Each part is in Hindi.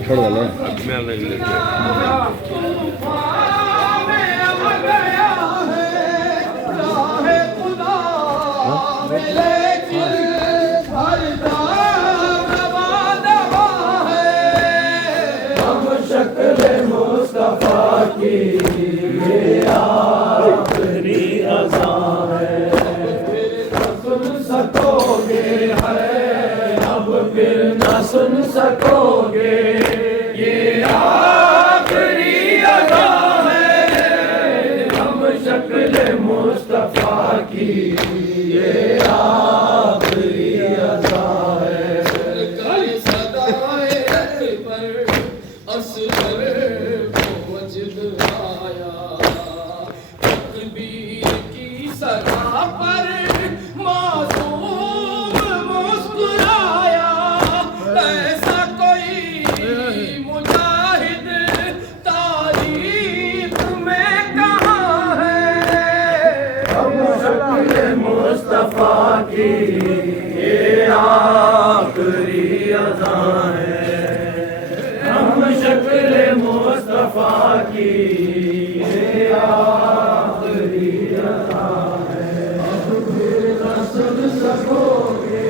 छोड़ वाला सुन सकोगे ये आखिरी अदा है हम शक्ल मुस्तफा की ये आखिरी अदा है सदाए पर असर को वजद आया तकबीर की सदा पर मासूम मुस्कुराया ऐसा कोई मुजाहिद तारीफ में कहाँ है हम शक्ल मुस्तफा की ये आखिरी अज़ा है हम शक्ल मुस्तफा की ये आखिरी अज़ा है अब फिर न सुन सकोगे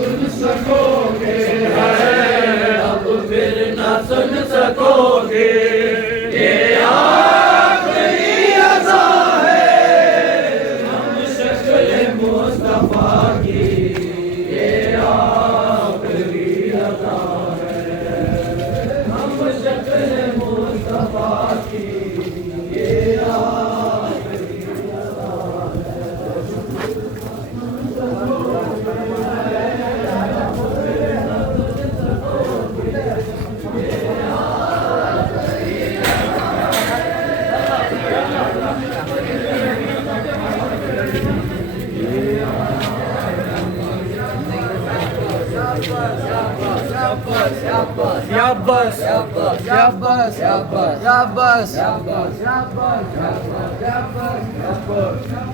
सुन सकोगे अब फिर न सुन सकोगे ये आखिरी अज़ा है हम शक्ल मुस्तफा की ये आखिरी अज़ा है हम शक्ल मुस्तफा की ये आखिरी अज़ा Yabas, yabas, yabas, yabas, yabas, yabas, yabas, yabas, yabas.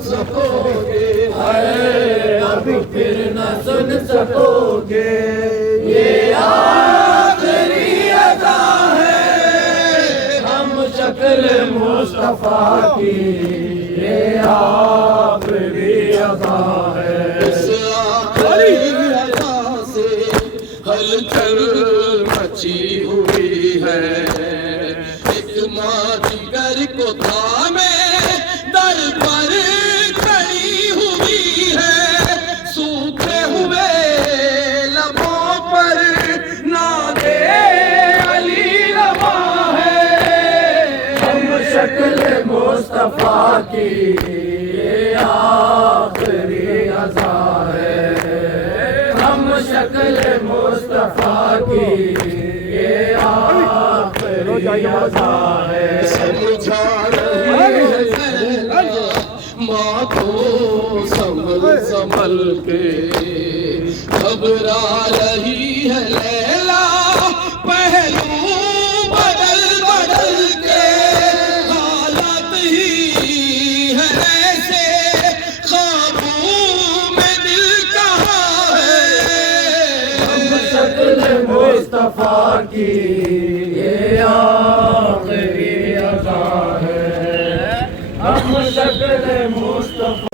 सकोगे अब फिर न सुन सकोगे ये आखिरी अज़ा है हम शक्ल मुस्तफा की ये आखिरी अज़ा है इस आखिरी अज़ा से हलचल मची हुई है एक माँ जिगर को थामे दर पर खड़ी हुई है सूखे हुए लबों पर नादे अली रवा है हम शक्ल मुस्तफा की ये आखिरी अज़ा है हम शक्ल मुस्तफा की ये आखिरी अज़ा है समझा रही है माँ को संभल संभल के घबरा रही है लैला पहलू बदल बदल के हालात ही है ऐसे, ख्वाबों में दिल कहाँ है। हम शक्ल मुस्तफा की ये आखिरी अज़ा है, हम शक्ल मुस्तफा।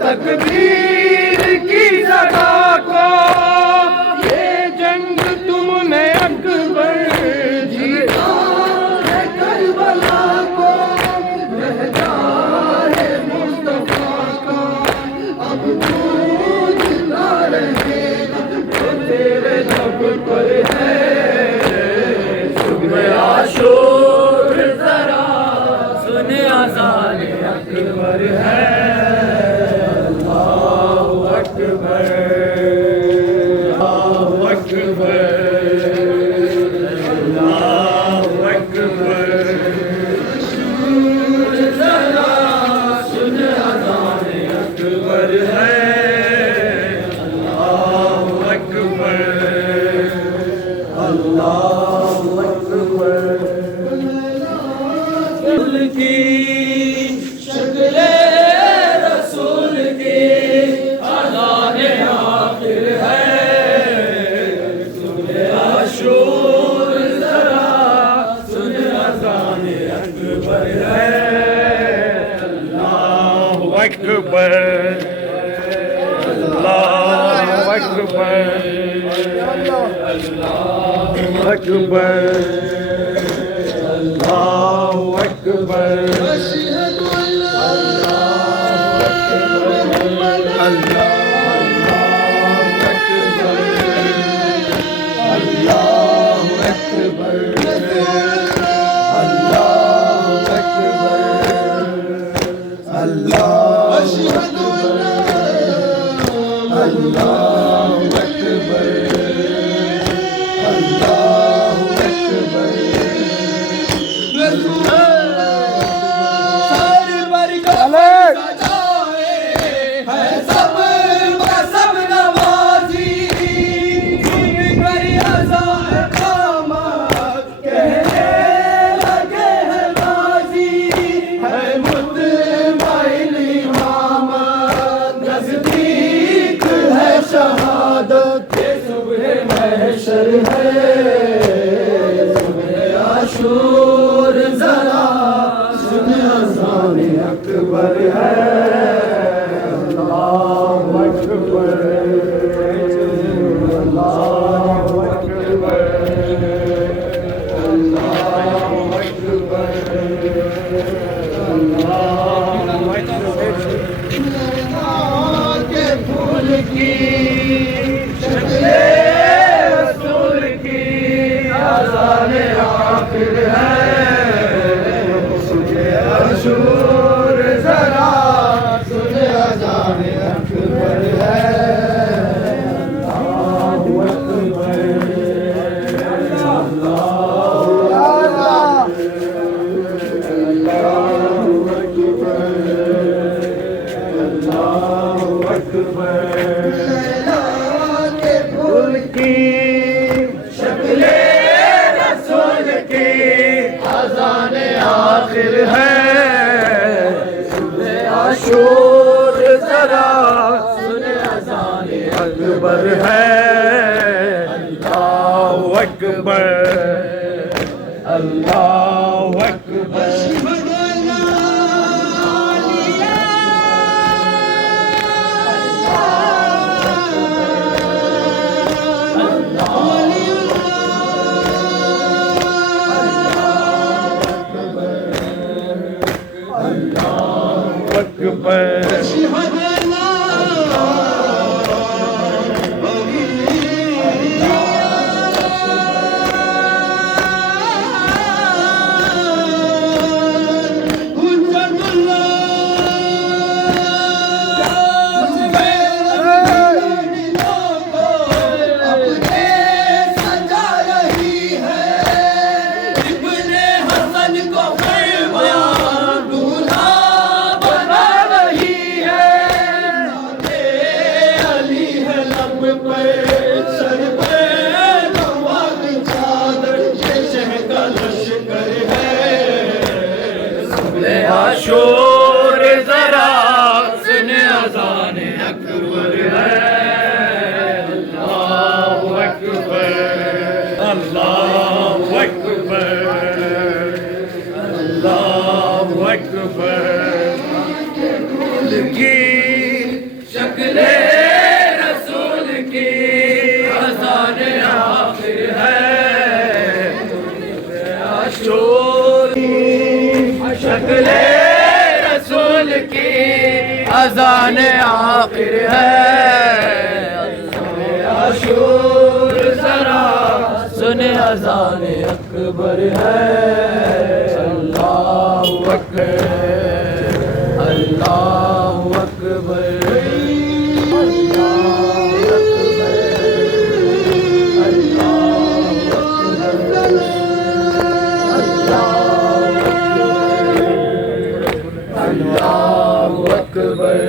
तकदीर की सदा को ये जंग तुमने अकबर जीता है, करबला को रहता है मुस्तफा का, अब दूध ना रहेगा तो तेरे लब पर है। सुबह आशूर जरा सुन अज़ान अकबर है। अकबर है। अल्लाहु अकबर, अल्लाहु अकबर। शोर शक्ले रसूल की अजान आखिर है। शोर जरा सुन अजान अकबर है। अल्लाहु अकबर अल्लाहु अकबर अल्लाहु अकबर।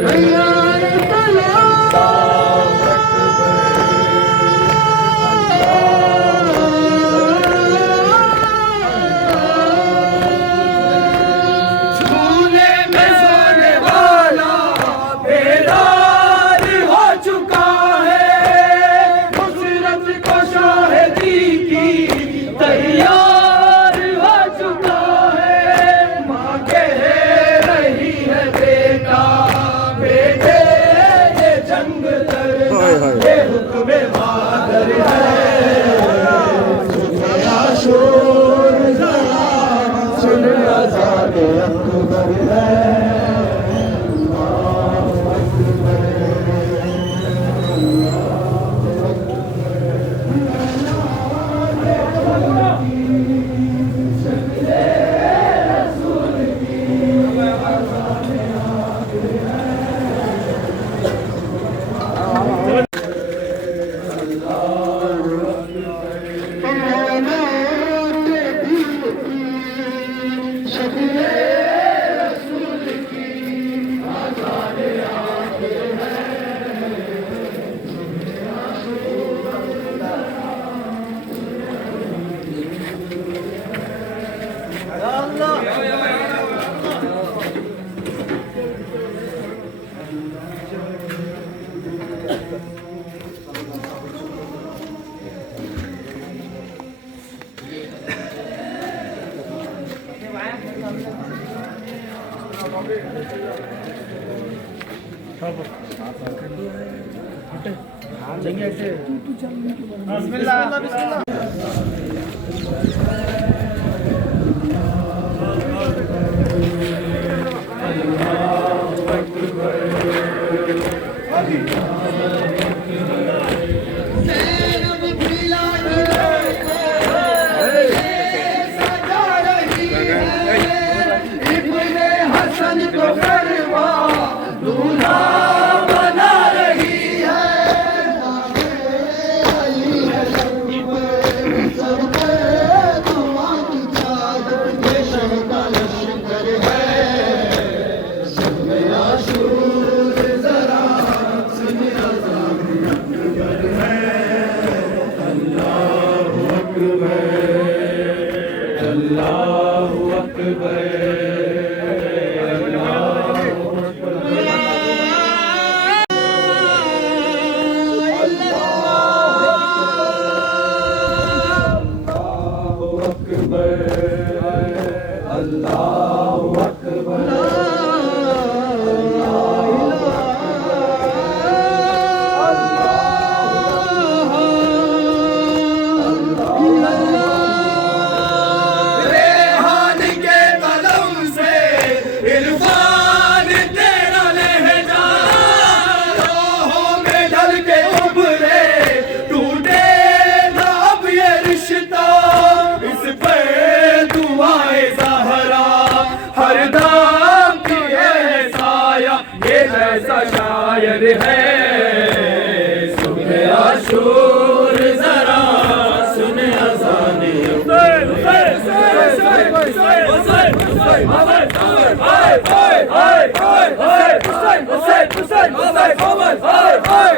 शायर है सुन आशूर जरा सुन अज़ाने Hey!